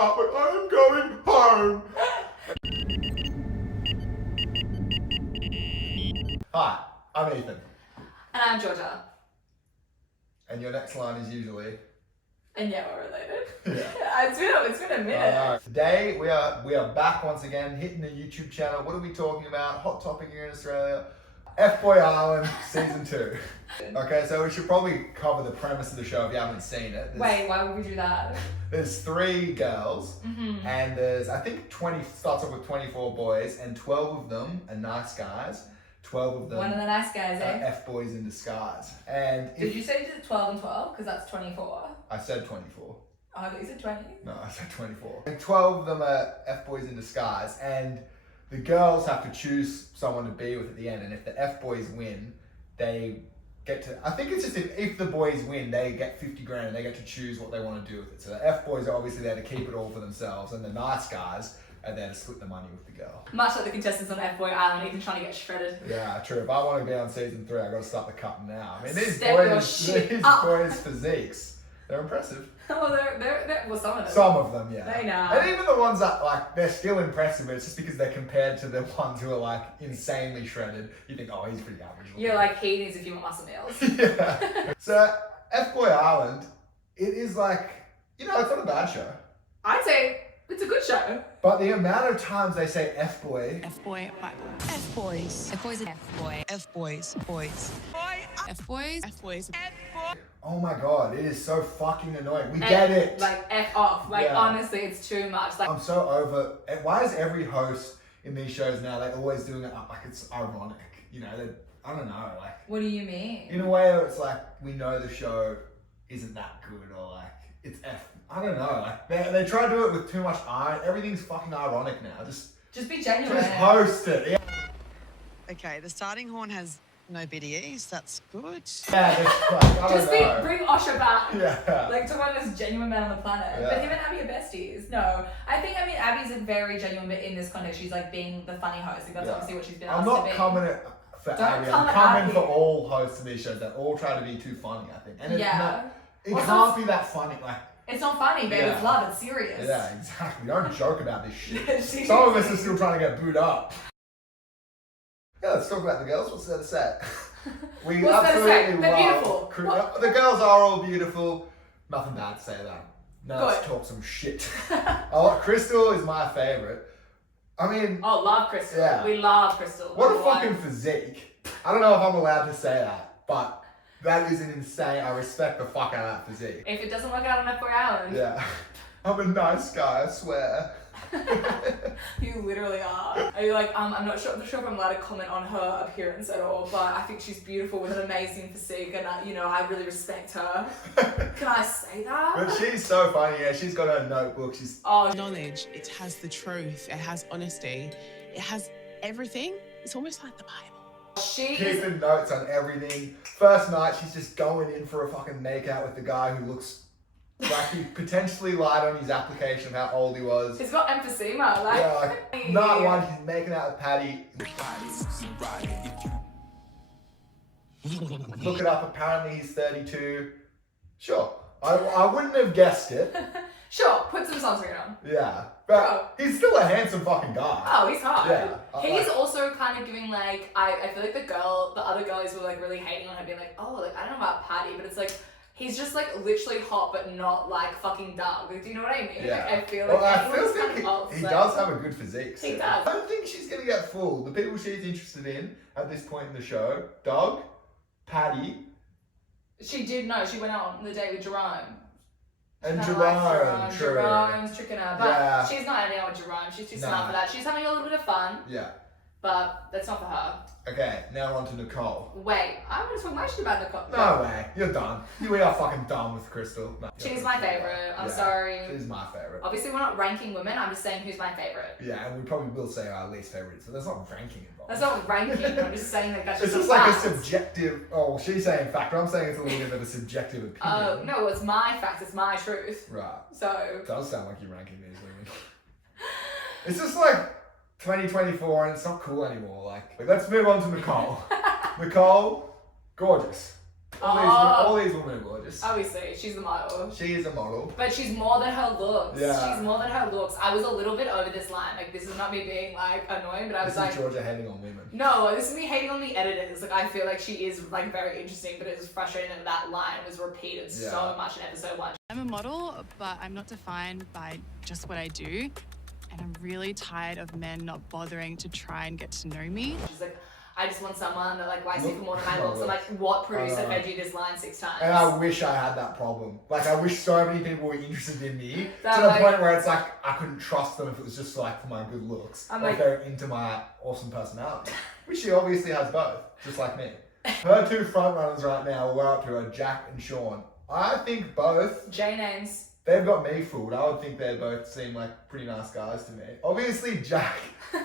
up, but I am going home. Hi, I'm Ethan. And I'm Georgia. And your next line is usually... And yeah, we're related. Yeah. It's been a minute. Today we are back once again, hitting the YouTube channel. What are we talking about? Hot topic here in Australia. FBoy Island Season 2. Okay, so we should probably cover the premise of the show if you haven't seen it. Wait, why would we do that? There's 3 girls, and there's, I think, starts off with 24 boys, and 12 of them are nice guys. 12 of them One of the nice guys, eh? F-boys in disguise. And Did you say you did 12 and 12? Because that's 24. I said 24. Oh, I thought you said 20. No, I said 24. And 12 of them are F-boys in disguise, and the girls have to choose someone to be with at the end, and if the F-boys win, they get to, I think it's just if the boys win, they get 50 grand and they get to choose what they want to do with it. So the F-boys are obviously there to keep it all for themselves, and the nice guys are there to split the money with the girl. Much like the contestants on FBoy Island, Ethan trying to get shredded. Yeah, true. If I want to be on season 3, I've got to start the cutting now. I mean, these Step boys' physiques, they're impressive. Oh, they're well, some of them. Some of them, yeah. They know. And even the ones that, like, they're still impressive, but it's just because they're compared to the ones who are, like, insanely shredded. You think, oh, he's pretty average. You're like, he needs a few more muscle meals. Yeah. So, F-Boy Island, it is like, you know, it's not a bad show. I'd say it's a good show. But the amount of times they say F-Boy. F-boy, F-boys. F-boys, F-boy. F-boys, boys. F-boys. F-boys. Oh my god, it is so fucking annoying. We get it. Like, F off. Like, Yeah. honestly, it's too much. Like, I'm so over. Why is every host in these shows now, they're always doing it like it's ironic? You know, I don't know, like, what do you mean? in a way it's like we know the show isn't that good, or like it's I don't know, like they try to do it with too much iron. Everything's fucking ironic now. Just be genuine. host it. Yeah, Okay, the starting horn has no BDEs. That's good. yeah, it's like, I don't know. Bring Osher back. Yeah. Like, to one of those genuine men on the planet. Yeah. But him and Abby are besties. No. I mean, Abby's a very genuine, but in this context, she's like being the funny host. Like, that's obviously what she's been I'm asked to not be. coming for Don't Abby. come I'm at coming Abby. for all hosts of these shows that all try to be too funny, I think. And it's Yeah. not, it Also, can't be that funny. Like, it's not funny, babe. Yeah. It's love. It's serious. yeah, exactly. Don't joke about this shit. Seriously. Some of us are still trying to get booed up. Yeah, let's talk about the girls. What's there to say? We What's there to say? absolutely They're love beautiful. What? The girls are all beautiful. Nothing bad to say that. Now let's Good. talk some shit. Crystal is my favourite. I mean, Oh, love Crystal. Yeah. We love Crystal. what a Like, fucking physique. I don't know if I'm allowed to say that, but that is an insane. I respect the fuck out of that physique. If it doesn't work out on FBoy Island, Yeah. I'm a nice guy, I swear. you literally are. Are you like, I'm not sure if I'm allowed to comment on her appearance at all, but I think she's beautiful with an amazing physique, and I really respect her. Can I say that? But she's so funny, yeah. She's got her notebook. She's Knowledge, it has the truth, it has honesty, it has everything. It's almost like the Bible. She is keeping notes on everything. First night, she's just going in for a fucking makeout with the guy who looks like he potentially lied on his application of how old he was. She's got emphysema, like. Yeah, like, night 1, he's making out with Patty. Look it up, apparently he's 32. Sure, I wouldn't have guessed it. Sure, put some sunscreen on. Yeah, but he's still a handsome fucking guy. Oh, he's hot. Yeah, He's also kind of giving like, I feel like the other girls were like really hating on her, being like, oh, like I don't know about Patty, but it's like, he's just like literally hot, but not like fucking dark. Like, do you know what I mean? Yeah. Like, I feel like everyone's kind of hot, he so- does have a good physique. He so does. I don't think she's gonna get fooled. The people she's interested in at this point in the show, Dog, Patty, She did know. She went out on the date with Jerome. and Kinda Jerome. like True. Jerome's tricking her, but Yeah. she's not hanging out with Jerome. She's too No. smart for that. She's having a little bit of fun, Yeah. but that's not for her. Okay, now we're on to Nicole. Wait, I'm gonna talk my shit about Nicole. No way, you're done. We are fucking done with Crystal. No, She's my favorite. I'm sorry. She's my favorite. Obviously, we're not ranking women. I'm just saying who's my favorite. Yeah, and we probably will say our least favorite, so there's not ranking involved. That's not ranking. I'm just saying like that's It's just just like a fact. subjective. Oh, she's saying fact. I'm saying it's a little bit of a subjective opinion. Oh no, it's my fact. It's my truth. Right. So It does sound like you're ranking these women. It's just like 2024 and it's not cool anymore. Like let's move on to Nicole. Nicole, gorgeous. All these women are gorgeous. Obviously, she's the model. She is a model. But she's more than her looks. Yeah. She's more than her looks. I was a little bit over this line. Like, this is not me being, like, annoying, but I was This like... is Georgia hating on women. No, this is me hating on the editors. Like, I feel like she is, like, very interesting, but it was frustrating that that line was repeated so much in episode 1. I'm a model, but I'm not defined by just what I do. And I'm really tired of men not bothering to try and get to know me. She's like, I just want someone that like likes me for more than my looks. And like, what producer fed you this line 6 times? And I wish I had that problem. Like, I wish so many people were interested in me That, to the like- point where it's like I couldn't trust them if it was just like for my good looks I'm or like- if they're into my awesome personality. Which she obviously has both, just like me. Her 2 front runners right now we're up to are Jack and Sean. I think both. J names. They've got me fooled. I would think they both seem like pretty nice guys to me. Obviously, Jack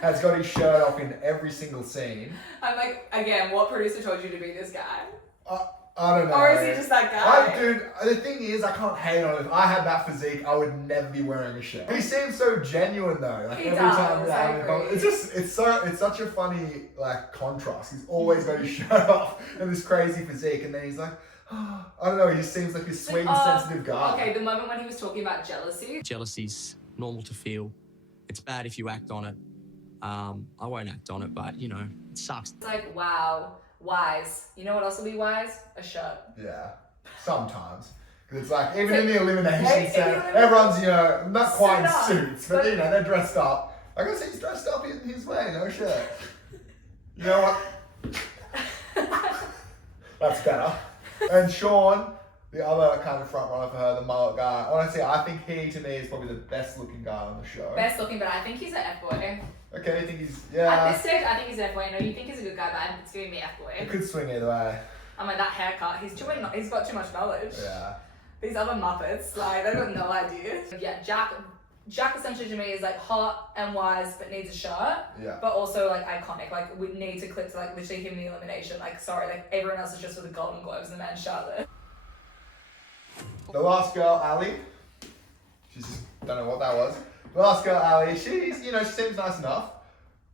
has got his shirt off in every single scene. I'm like, again, what producer told you to be this guy? I don't know. Or is he just that guy? Dude, the thing is, I can't hate on him. If I had that physique, I would never be wearing a shirt. He seems so genuine though. Like He every does, time I agree. it's such a funny like contrast. He's always got his shirt off and this crazy physique, and then he's like, oh, I don't know. He just seems like this sweet and sensitive guy. Okay, the moment when he was talking about jealousy. Jealousy's normal to feel. It's bad if you act on it. I won't act on it, but you know, it sucks. It's like, wow, wise. You know what else will be wise? A shirt. Yeah, sometimes. Because it's like, even in the elimination Hey, set, everyone's, you know, not quite in Suit up, suits, but you know, they're dressed up. I guess he's dressed up in his way, no shirt. You know what? That's better. And Sean, the other kind of front runner for her, the mullet guy, honestly, I think he, to me, is probably the best looking guy on the show. Best looking, but I think he's an F-boy. Okay, I think he's, At yeah. this stage, I think he's an F-boy. I know you think he's a good guy, but it's giving me It F-boy. could swing either way. I'm like, that haircut, he's got too much knowledge. Yeah. These other Muppets, like, they've got no idea. Yeah, Jack essentially to me is like hot and wise, but needs a shirt. Yeah. But also like iconic. Like, we need to clip to like literally him in the elimination. Like, sorry, like everyone else is just with the Golden Globes and the man Charlotte. The last girl, Ali. She's just, don't know what that was. The last girl, Ali, she's, you know, she seems nice enough.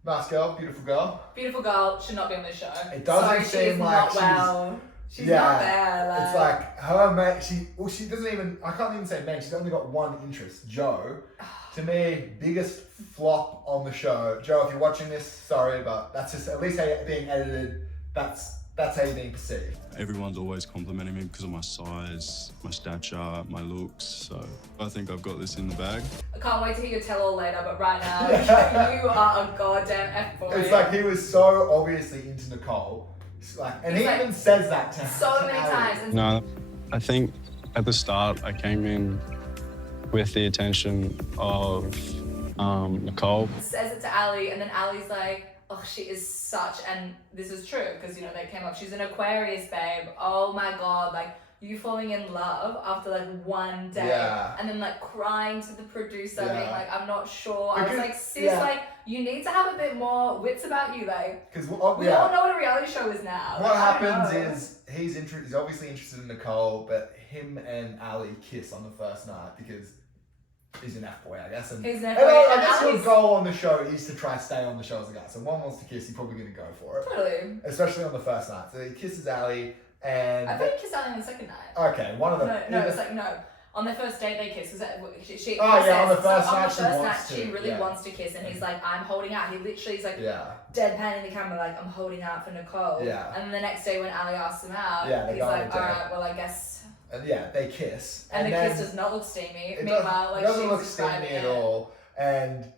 Nice girl, beautiful girl. Beautiful girl, should not be on this show. It doesn't sorry, seem she is like not she's- well. She's not there. Like, It's like her mate, she doesn't even, I can't even say main, she's only got one interest, Joe. To me, biggest flop on the show. Joe, if you're watching this, sorry, but that's just, at least how you're being edited, that's how you're being perceived. Everyone's always complimenting me because of my size, my stature, my looks, so I think I've got this in the bag. I can't wait to hear your tell-all later, but right now, Yeah. you are a goddamn F-boy. It's like he was so obviously into Nicole. It's like, and He's he like, even says that to so to many Ali. times. And No, I think at the start I came in with the attention of Nicole. says it to Ali, and then Ali's like, oh, she is such, and this is true, because, you know, they came up, she's an Aquarius, babe. Oh my God, like, you falling in love after, like, one day. Yeah. And then, like, crying to the producer, Yeah. being like, I'm not sure. I was Because- like, sis, yeah. like, you need to have a bit more wits about you, like, Because we all know what a reality show is now. What Like, I don't happens know. is he's obviously interested in Nicole, but him and Ali kiss on the first night because he's an F-boy, I guess. And, He's an and F-boy, I and guess your Ali's- goal on the show is to try to stay on the show as a guy. So one wants to kiss, he's probably going to go for it. Totally. Especially on the first night. So he kisses Ali, and I think he kissed Ali on the second night. okay, one of them. No, it's like, no. On their first date, they kiss. She Oh, he yeah, on the says- first so night she wants she to, really yeah. wants to kiss, and he's like, I'm holding out. He literally is like Yeah. deadpanning the camera, like, I'm holding out for Nicole. Yeah. And then the next day when Ali asks him out, Yeah, they he's go on a like, date. alright, well, I guess. And yeah, they kiss. And the then, kiss does not look steamy. It Meanwhile, like, it doesn't she's look steamy describing at it. all, and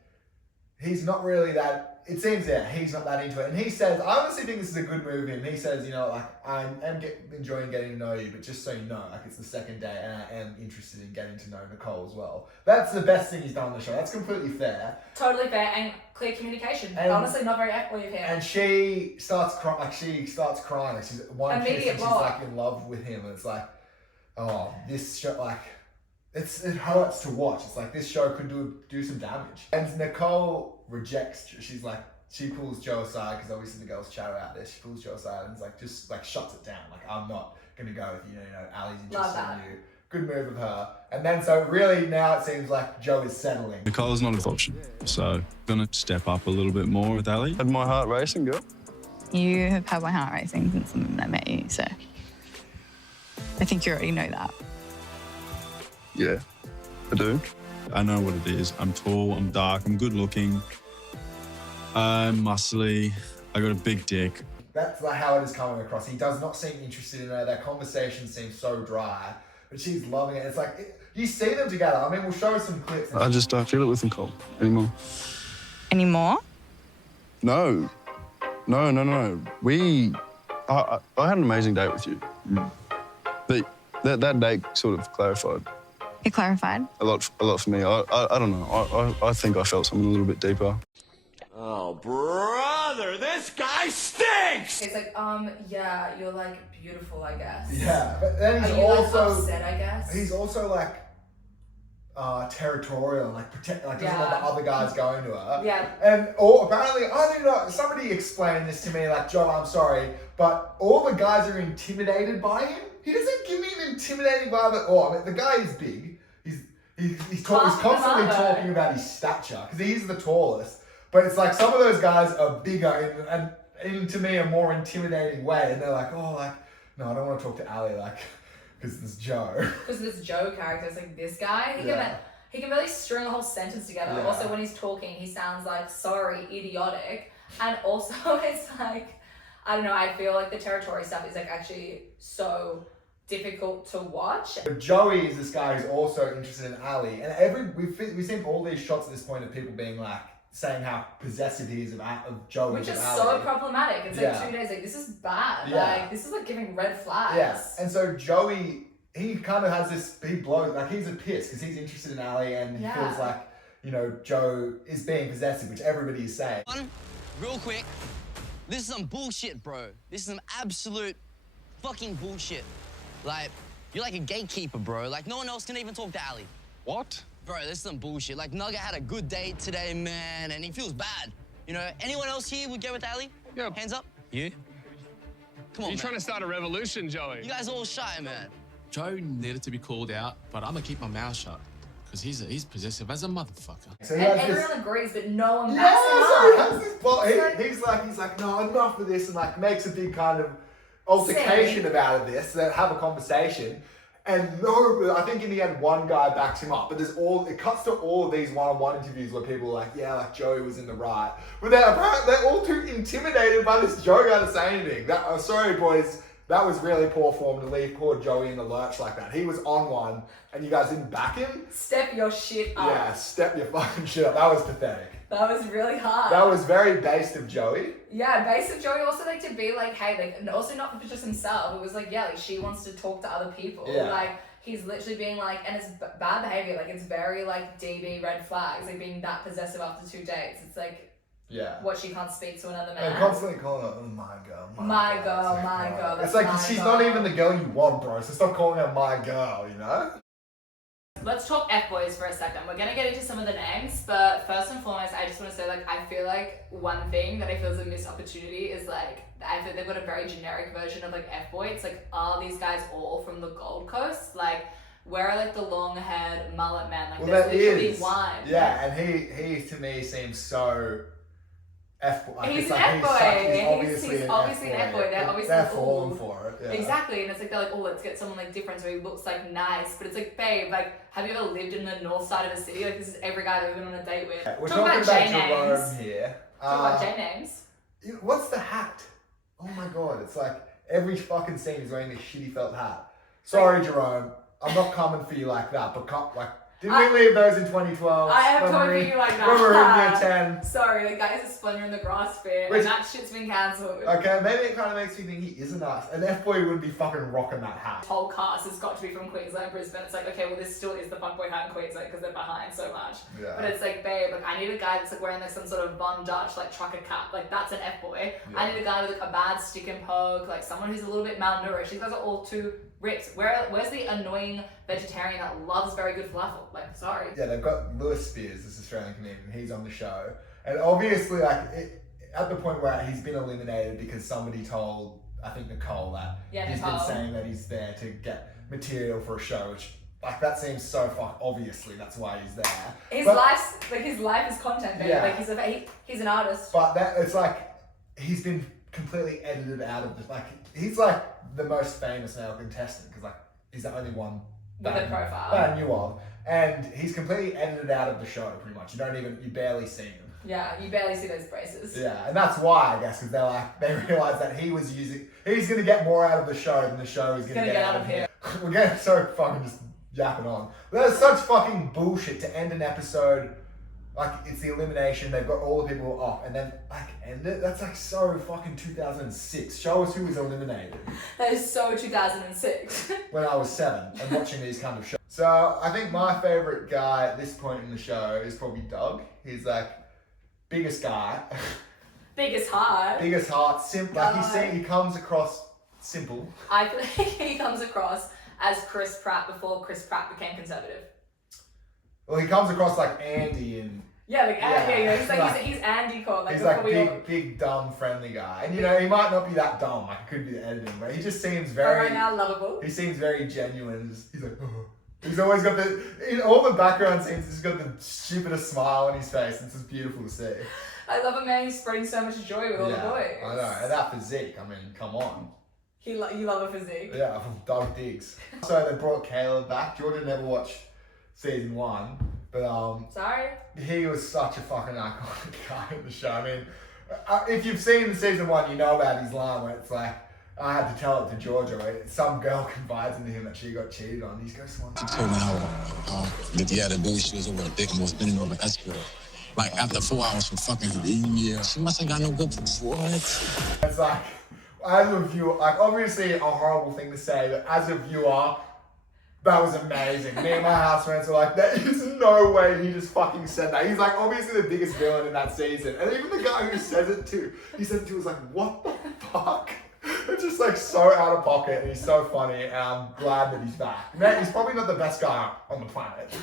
he's not really that. It seems he's not that into it, and he says, "I honestly think this is a good move." And he says, "You know, like I am enjoying getting to know you, but just so you know, like it's the second day, and I am interested in getting to know Nicole as well." That's the best thing he's done on the show. That's completely fair. Totally fair and clear communication. And- Honestly, not very F-boy of him. And she starts crying. Like she's one kiss, Immediate and she's block. like in love with him, and it's like, oh, this show, like. It hurts to watch. It's like this show could do some damage. And Nicole rejects. She's like, she pulls Joe aside because obviously the girls chat about this. She pulls Joe aside and is like, just like shuts it down. Like, I'm not gonna go with you. You know, Ali's interested Love in you. Good move of her. And then so really now it seems like Joe is settling. Nicole's not an option, so I'm gonna step up a little bit more with Ali. Had my heart racing, girl. You have had my heart racing since I met you, so I think you already know that. Yeah, I do. I know what it is. I'm tall, I'm dark, I'm good looking. I'm muscly, I got a big dick. That's like how it is coming across. He does not seem interested in her. Their conversation seems so dry, but she's loving it. It's like, you see them together. I mean, we'll show some clips. I just don't feel it with Nicole anymore. Anymore? No. I had an amazing date with you. That date sort of clarified It clarified? a lot for me. I don't know. I think I felt something a little bit deeper. Oh, brother, this guy stinks! It's like, yeah, you're like beautiful, I guess. Yeah, but then he's Are you also like upset, I guess? he's also like territorial and like protect, like doesn't want the other guys going to her. Yeah. And apparently, I don't know. Somebody explained this to me, like, Joe, I'm sorry, but all the guys are intimidated by him. He doesn't give me an intimidating vibe at all. I mean, the guy is big. He's constantly talking about his stature because he's the tallest. But it's like some of those guys are bigger and to me a more intimidating way, and they're like, oh, like, no, I don't want to talk to Ali, like, because this Joe. Because this Joe character is like this guy. He can really string a whole sentence together. Yeah. Also, when he's talking, he sounds like sorry, idiotic, and also it's like, I don't know. I feel like the territory stuff is like actually so difficult to watch. But Joey is this guy who's also interested in Ali, and we've seen all these shots at this point of people being like, saying how possessive he is of Joey. Which is Ali. so problematic. It's like Yeah. 2 days, like, this is bad. Yeah. Like, this is like giving red flags. Yeah, and so Joey, he kind of has this, he blows, like he's a piss because he's interested in Ali and he feels like, you know, Joe is being possessive, which everybody is saying. Real quick, this is some bullshit, bro. This is some absolute fucking bullshit. Like, you're like a gatekeeper, bro. Like, no one else can even talk to Ali. What? Bro, this is some bullshit. Like, Nugget had a good date today, man, and he feels bad. You know, anyone else here would get with Ali? Yeah. Hands up. You? Come on, You're man. trying to start a revolution, Joey. You guys are all shy, man. Joe needed to be called out, but I'm gonna keep my mouth shut because he's possessive as a motherfucker. So And everyone agrees, but no one backs him so he up. has this he's like, no, enough of this, and like makes a big kind of altercation about this, that have a conversation. And no, I think in the end one guy backs him up, but it cuts to all of these one-on-one interviews where people are like, yeah, like Joey was in the right. But they're all too intimidated by this Joe guy to say anything. Sorry boys, that was really poor form to leave poor Joey in the lurch like that. He was on one and you guys didn't back him. Step your shit up. Yeah, step your fucking shit up. That was pathetic. That was really hard. That was very based of Joey. Yeah, base of Joey also like to be like, hey, like, and also not for just himself. It was like, yeah, like she wants to talk to other people. Yeah. Like he's literally being like, and it's bad behavior. Like it's very like DB red flags. Like being that possessive after 2 dates. It's like, yeah, what, she can't speak to another man. And constantly calling her, oh my girl, my girl, my girl. It's like she's not even the girl you want, bro. So stop calling her my girl, you know? Let's talk F-boys for a second. We're gonna get into some of the names, but first and foremost, I just want to say, like, I feel like one thing that I feel is a missed opportunity is like, I feel they've got a very generic version of like F-boy. It's like, are these guys all from the Gold Coast? Like, where are like the long-haired mullet men? Like, Well, there's literally one. Yeah, and he to me seems so F-boy. Like, He's it's an like F-boy. He's He's obviously an F-boy. They're obviously they're all- falling for it. Yeah. Exactly, and it's like they're like, oh, let's get someone like different so he looks like nice. But it's like, babe, like, have you ever lived in the north side of the city? Like, this is every guy that we've been on a date with. We're Talk talking about about J Jerome names. here. Talk about J names. What's the hat? Oh my god, it's like every fucking scene is wearing this shitty felt hat. Sorry, Jerome, I'm not coming for you like that, but didn't we leave those in 2012? I am coming for you like that. When we were in year 10. Sorry, the guy's a splendor in the grass bit, Which- and that shit's been cancelled. Okay, maybe it kind of makes me think he is a nice. An F-boy wouldn't be fucking rocking that hat. This whole cast has got to be from Queensland, Brisbane. It's like, okay, well, this still is the fuckboy hat in Queensland because they're behind so much. Yeah. But it's like, babe, like, I need a guy that's like wearing like some sort of Von Dutch like trucker cap. Like, that's an F-boy. Yeah. I need a guy with like a bad stick and poke, like someone who's a little bit malnourished. These guys are all too ripped. Where's the annoying vegetarian that loves very good falafel? Like, sorry. Yeah, they've got Lewis Spears, this Australian comedian. He's on the show, and obviously, like at the point where he's been eliminated because somebody told, I think Nicole, that he's been saying that he's there to get material for a show, which like that seems so obviously that's why he's there. His life is content, babe. Yeah. Like he's an artist. But that it's like he's been completely edited out of this. Like he's like the most famous male contestant because like He's the only one With a profile. that I knew of. And he's completely edited out of the show, pretty much. You barely see him. Yeah, you barely see those braces. Yeah, and that's why, I guess, because they realised that he's going to get more out of the show than the show is going to get out of him. We're getting so fucking just yapping on. But that's such fucking bullshit to end an episode, like, it's the elimination, they've got all the people off, and then, like, end it? That's, like, so fucking 2006. Show us who was eliminated. That is so 2006. When I was 7 and watching these kind of shows. So, I think my favourite guy at this point in the show is probably Doug. He's, like, biggest guy. Biggest heart. Biggest heart, simple. Like, he comes across simple. I think he comes across as Chris Pratt before Chris Pratt became conservative. Well, he comes across like Andy and... Yeah, like Andy. Yeah. He's like, he's Andy Cole. Like, he's like big, dumb, friendly guy. And, you know, he might not be that dumb. Like, it could be the editing, but he just seems very... right now, lovable. He seems very genuine. He's like, oh. He's always got in all the background scenes, he's got the stupidest smile on his face. It's just beautiful to see. I love a man who's spreading so much joy with all the boys. I know. And that physique, I mean, come on. You love a physique. Yeah, from Doug Diggs. So they brought Caleb back. Jordan never watched season 1, but Sorry? he was such a fucking iconic guy in the show. I mean, if you've seen season 1, you know about his line where it's like, I had to tell it to Georgia, where some girl confides into him that she got cheated on. He goes, She told me how that the other day she was over a dick and was bending over an escalator. Like, after 4 hours from fucking her. Yeah, she must have got no good. What? It's like, as a viewer, like, obviously a horrible thing to say, but as a viewer, that was amazing. Me and my housemates were like, there is no way he just fucking said that. He's like, obviously the biggest villain in that season. And even the guy who says it to was like, what the fuck? It's just like so out of pocket, and he's so funny, and I'm glad that he's back. Man, he's probably not the best guy on the planet.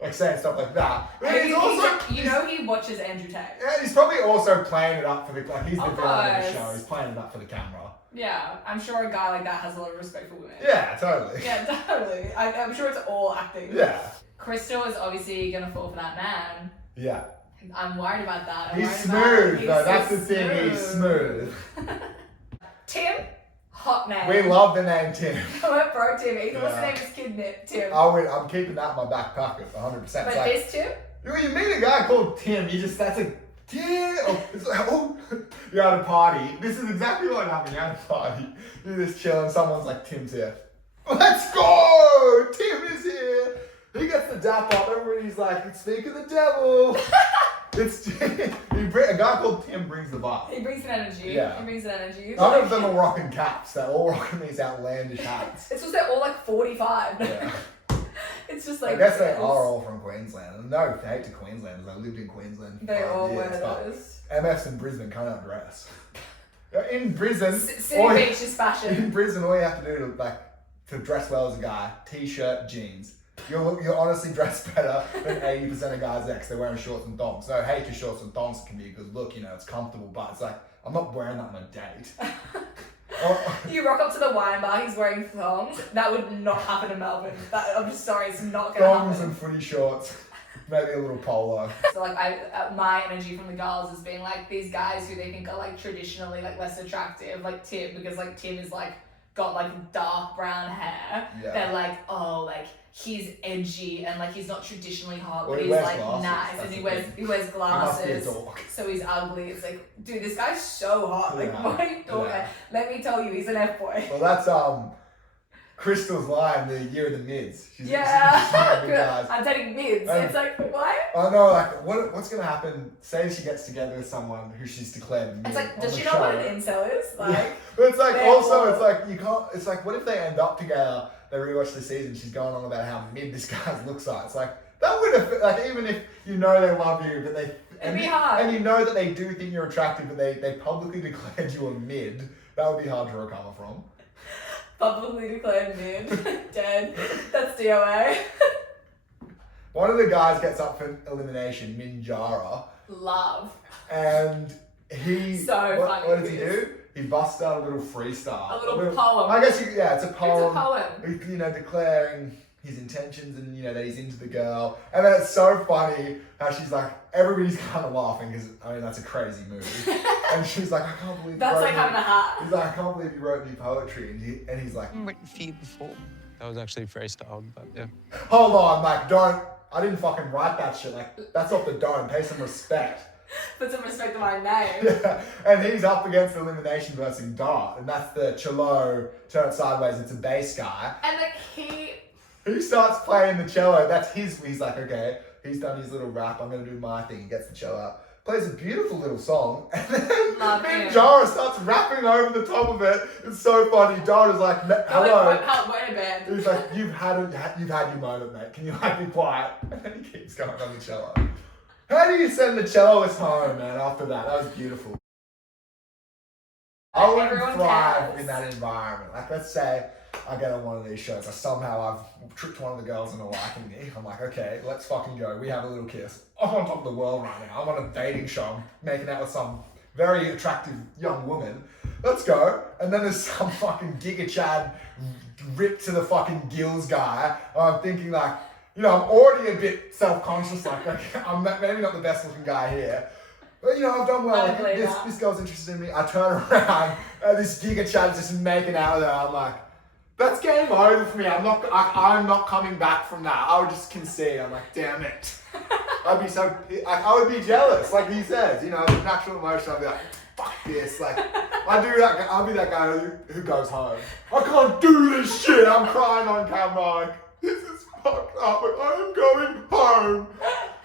Like saying stuff like that. But he's also, he watches Andrew Tate. Yeah, he's probably also playing it up for he's the villain of the show. He's playing it up for the camera. Yeah, I'm sure a guy like that has a lot of respect for women. Yeah, totally. Yeah, totally. I'm sure it's all acting. Yeah. Crystal is obviously gonna fall for that man. Yeah. I'm worried about that. He's smooth, though. That's the thing. He's smooth. Tim, hot name. We love the name Tim. I went pro Tim. Even what's the name of his kid, Tim? I'm keeping that in my back pocket 100%. But like, this Tim? You meet a guy called Tim, that's a Tim. It's like, oh, you're at a party. This is exactly what happened. You're at a party. You're just chilling. Someone's like, Tim's here. Let's go! Tim is here. He gets the dap up. Everybody's like, speak of the devil. It's a guy called Tim brings the vibe. He brings an energy. Yeah. He brings an energy. None of them are rocking caps. They're all rocking these outlandish hats. It's just they're all like 45. Yeah. It's just like. I guess they are all from Queensland. No hate to Queenslanders. I lived in Queensland. They all wear those. MFs in Brisbane can't outdress. In Brisbane, City Beach is fashion. In Brisbane, all you have to do to dress well as a guy: t-shirt, jeans. You'll honestly dress better than 80% of guys they're wearing shorts and thongs. No hate to shorts and thongs, can be a good look, it's comfortable, but it's like, I'm not wearing that on a date. You rock up to the wine bar, he's wearing thongs. That would not happen in Melbourne. I'm just sorry, it's not gonna happen. Thongs and footy shorts, maybe a little polo. So like my energy from the girls has been like these guys who they think are like traditionally like less attractive, like Tim, because like Tim is like got like dark brown hair. Yeah. They're like, oh, like he's edgy and like he's not traditionally hot, but he's like glasses. Nice. That's and he wears glasses. So he's ugly. It's like, dude, this guy's so hot. Like, what are you talking about? Let me tell you, he's an F-boy. Well, that's Crystal's line, the year of the mids. She's I'm taking mids. It's like, what? I know, like, what's gonna happen? Say she gets together with someone who she's declared mid. It's like, does she know what an incel is? Like, yeah. But it's like, also, it's like, you can't, it's like, what if they end up together, they rewatch the season, she's going on about how mid this guy's looks like. It's like, that would have, like, even if you know they love you, but it'd be hard. And you know that they do think you're attractive, but they publicly declared you a mid, that would be hard to recover from. Publicly declared mid. Dead. That's DOA. One of the guys gets up for elimination, Minjara. Love. And he... funny. What does he do? He busts out a little freestyle. A little poem. I guess, it's a poem. It's a poem. Declaring his intentions and, that he's into the girl. And then it's so funny how she's like, everybody's kind of laughing because, that's a crazy movie. And she's like, I can't believe that's like having a heart. He's like, I can't believe you wrote new poetry. And he's like, I've written for you before. That was actually freestyled, but yeah. Hold on, like, I didn't fucking write that shit. Like, that's off the dome. Pay some respect. Put some respect on my name. Yeah, and he's up against Elimination versus Dart, and that's the cello, turn it sideways, it's a bass guy. And like He starts playing the cello, he's like, okay, he's done his little rap, I'm gonna do my thing, he gets the cello out. Plays a beautiful little song, and then Jara starts rapping over the top of it. It's so funny. Jara's like, hello. Wait a band. He's like, you've had your moment, mate. Can you like be quiet? And then he keeps going on the cello. How do you send the celloist home, man? After that was beautiful. I wouldn't thrive in that environment. Like, let's say I get on one of these shows. Somehow I've tricked one of the girls into liking me. I'm like, okay, let's fucking go. We have a little kiss. I'm on top of the world right now. I'm on a dating show. I'm making out with some very attractive young woman. Let's go. And then there's some fucking Giga Chad ripped to the fucking gills guy. I'm thinking like, you know, I'm already a bit self-conscious. Like I'm maybe not the best looking guy here. But, you know, I've done well. Like, this girl's interested in me. I turn around and this Giga Chad's just making out with her. I'm like, that's game over for me. I'm not coming back from that. I would just concede. I'm like, damn it. I would be jealous, like he says. You know, the natural emotion. I'd be like, fuck this. Like, I'll be that guy who goes home. I can't do this shit. I'm crying on camera. Like, this is fucked up. But I am going home.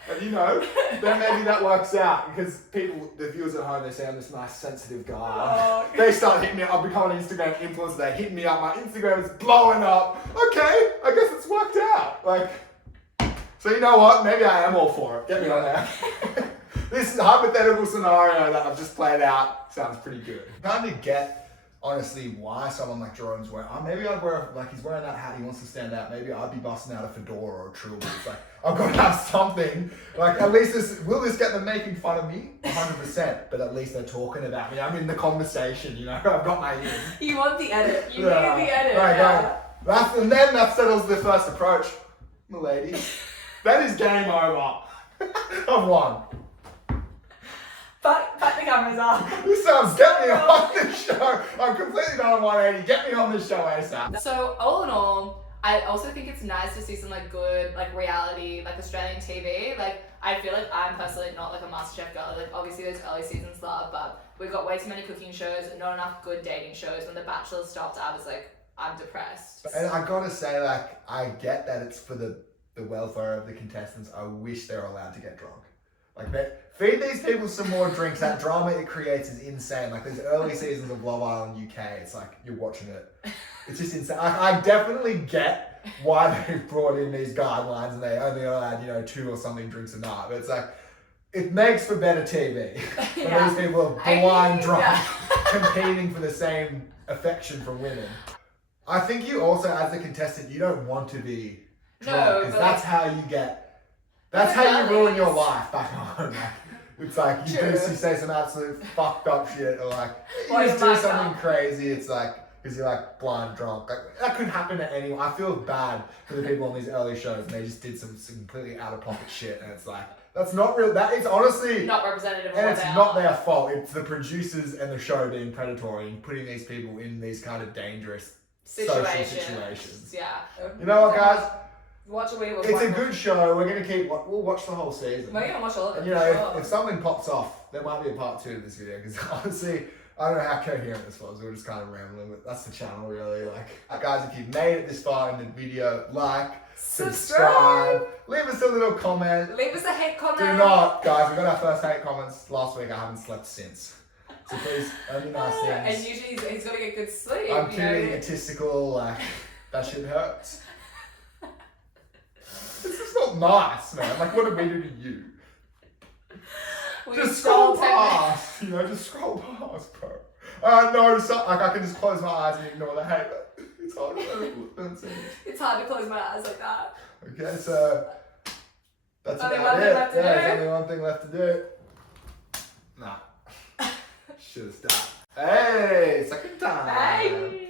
And you know, then maybe that works out because the viewers at home, they say I'm this nice, sensitive guy. Oh. They start hitting me up. I'll become an Instagram influencer. They're hitting me up. My Instagram is blowing up. Okay, I guess it's worked out. Like, so you know what? Maybe I am all for it. Get me on there. This hypothetical scenario that I've just played out sounds pretty good. Kind of get, honestly, why someone like Jerome's wearing. Maybe I'd wear, like, he's wearing that hat. He wants to stand out. Maybe I'd be busting out a fedora or a trilby. It's like, I've got to have something. Like, at least will this get them making fun of me? 100%. But at least they're talking about me. I'm in the conversation, you know. I've got my in. You want the edit. You need the edit. Right, yeah. And then that settles the first approach. Milady. That is game over. I've won. Back the cameras up. This sounds, get me on this show. I'm completely done on 180. Get me on this show ASAP. So all in all, I also think it's nice to see some like good like reality, like Australian TV. Like I feel like I'm personally not like a MasterChef girl. Like obviously those early seasons love, but we've got way too many cooking shows and not enough good dating shows. When The Bachelor stopped, I was like, I'm depressed. And I gotta say, like, I get that it's for the welfare of the contestants. I wish they were allowed to get drunk. Like, feed these people some more drinks. That drama it creates is insane. Like, these early seasons of Love Island UK, it's like, you're watching it. It's just insane. I definitely get why they've brought in these guidelines and they only allowed, you know, 2 or something drinks a night. But it's like, it makes for better TV. When these people are blind drunk, competing for the same affection from women. I think you also, as a contestant, you don't want to be drunk, because that's how you get... That's how you ruin your life back home. Like, it's like you say some absolute fucked up shit, or like you just do something crazy. It's like because you're like blind drunk. Like that could happen to anyone. I feel bad for the people on these early shows, and they just did some completely out of pocket shit, and it's like that's not real. That is honestly not representative. And it's not their fault. It's the producers and the show being predatory and putting these people in these kind of dangerous social situations. Yeah. You know what, guys? Watch it. It's a good show. We're gonna we'll watch the whole season. We're gonna watch all of it. And you know, if something pops off, there might be a part 2 to this video. Because honestly, I don't know how coherent this was. We were just kind of rambling, but that's the channel, really. Like, guys, if you've made it this far in the video, like, subscribe, leave us a little comment. Leave us a hate comment. Do not, guys. We got our first hate comments last week. I haven't slept since. So please, only nice things. And usually he's got to get good sleep. I'm too egotistical. Like, that shit hurts. This is not nice, man. Like, what did we do to you? Just scroll past. You know, just scroll past, bro. No, like I can just close my eyes and ignore the hate. But it's hard to It's hard to close my eyes like that. Okay, so that's only about one it. Thing left to do. There's only one thing left to do. Nah. Should have stopped. Hey, second time. Hey.